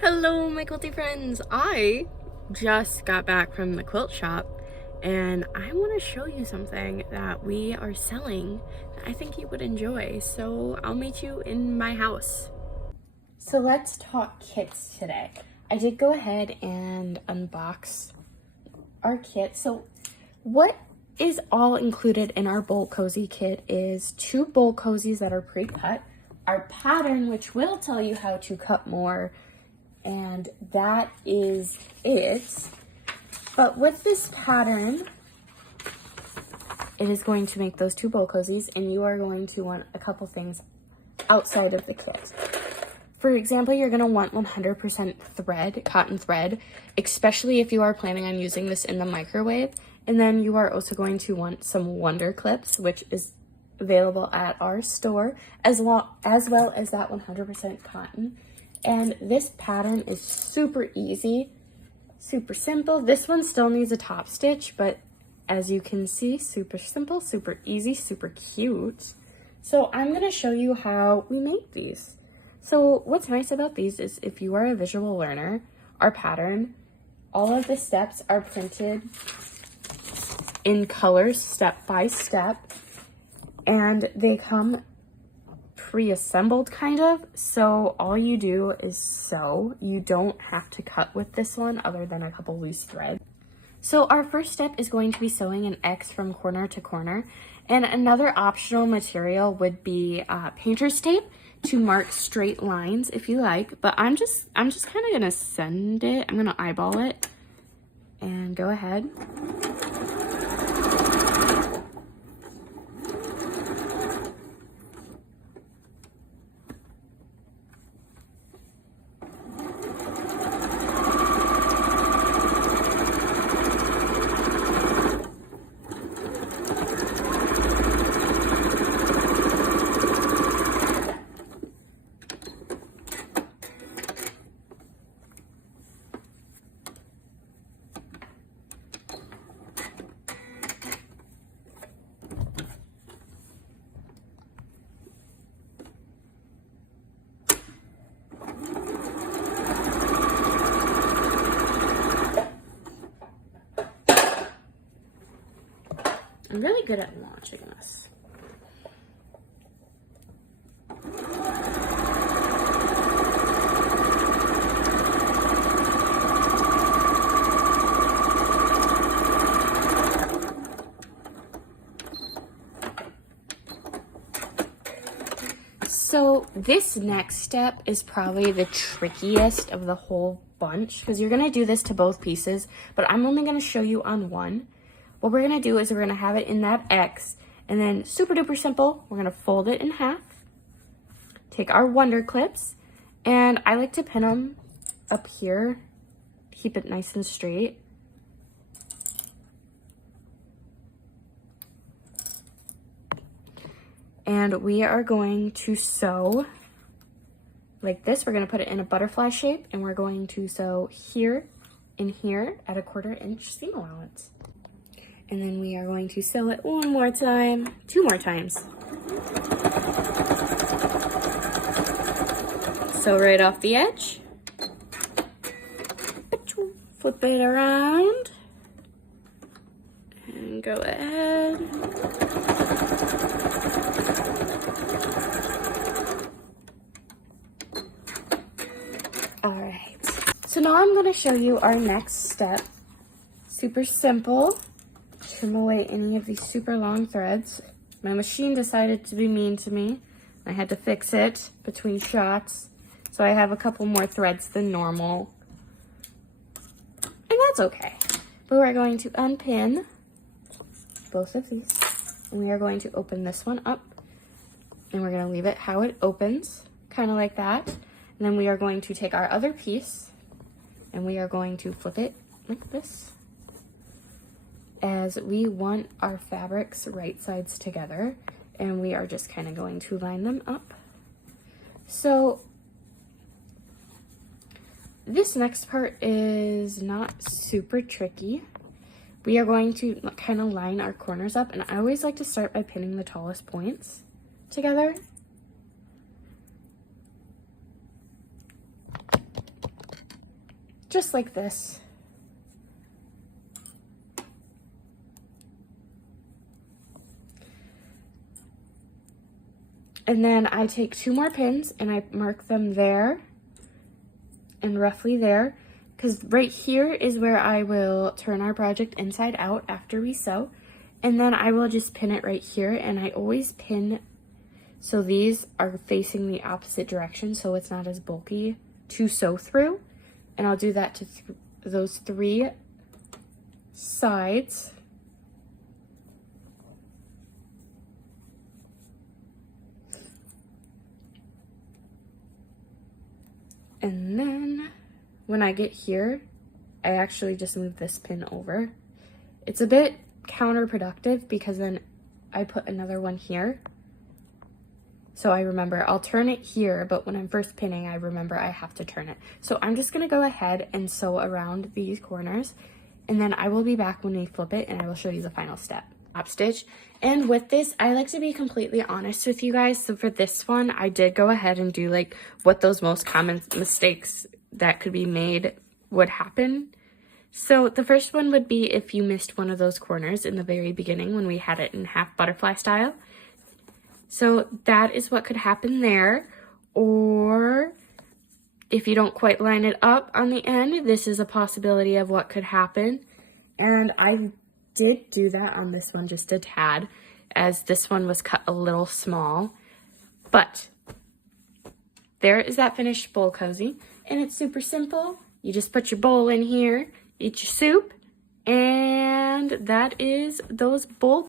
Hello, my quilty friends. I just got back from the quilt shop and I want to show you something that we are selling that I think you would enjoy. So I'll meet you in my house. So let's talk kits today. I did go ahead and unbox our kit. So what is all included in our bowl cozy kit is 2 bowl cozies that are pre-cut, our pattern, which will tell you how to cut more, and that is it. But with this pattern, it is going to make those 2 bowl cozies, and you are going to want a couple things outside of the kit. For example, you're going to want 100% thread, cotton thread, especially if you are planning on using this in the microwave. And then you are also going to want some Wonder Clips, which is available at our store, as well as that 100% cotton. And this pattern is super easy, super simple. This one still needs a top stitch, but as you can see, super simple, super easy, super cute. So I'm going to show you how we make these. So what's nice about these is if you are a visual learner, our pattern, all of the steps are printed in colors step by step, and they come pre-assembled kind of, so all you do is sew. You don't have to cut with this one other than a couple loose threads. So our first step is going to be sewing an X from corner to corner, and another optional material would be painter's tape to mark straight lines if you like, but I'm just kind of gonna send it. I'm gonna eyeball it and go ahead. I'm really good at launching this. So this next step is probably the trickiest of the whole bunch because you're going to do this to both pieces, but I'm only going to show you on one. What we're going to do is we're going to have it in that X, and then super duper simple, we're going to fold it in half, take our Wonder Clips, and I like to pin them up here, keep it nice and straight. And we are going to sew like this. We're going to put it in a butterfly shape, and we're going to sew here and here at a 1/4 inch seam allowance. And then we are going to sew it 2 more times. Sew right off the edge. Flip it around. And go ahead. Alright. So now I'm going to show you our next step. Super simple. Trim away any of these super long threads. My machine decided to be mean to me. I had to fix it between shots, so I have a couple more threads than normal, and that's okay. But we're going to unpin both of these, and we are going to open this one up, and we're going to leave it how it opens, kind of like that. And then we are going to take our other piece, and we are going to flip it like this, as we want our fabrics right sides together, and we are just kind of going to line them up. So this next part is not super tricky. We are going to kind of line our corners up, and I always like to start by pinning the tallest points together. just like this. And then I take 2 more pins and I mark them there and roughly there, because right here is where I will turn our project inside out after we sew. And then I will just pin it right here, and I always pin so these are facing the opposite direction so it's not as bulky to sew through. And I'll do that to those 3 sides. And then when I get here, I actually just move this pin over. It's a bit counterproductive because then I put another one here. So I remember I'll turn it here, but when I'm first pinning, I remember I have to turn it. So I'm just gonna go ahead and sew around these corners, and then I will be back when we flip it and I will show you the final step. Top stitch. And with this, I like to be completely honest with you guys. So for this one, I did go ahead and do like what those most common mistakes that could be made would happen. So the first one would be if you missed one of those corners in the very beginning when we had it in half butterfly style. So that is what could happen there. Or if you don't quite line it up on the end, this is a possibility of what could happen. And I did do that on this one just a tad, as this one was cut a little small. But there is that finished bowl cozy, and it's super simple. You just put your bowl in here, eat your soup, and that is those bowl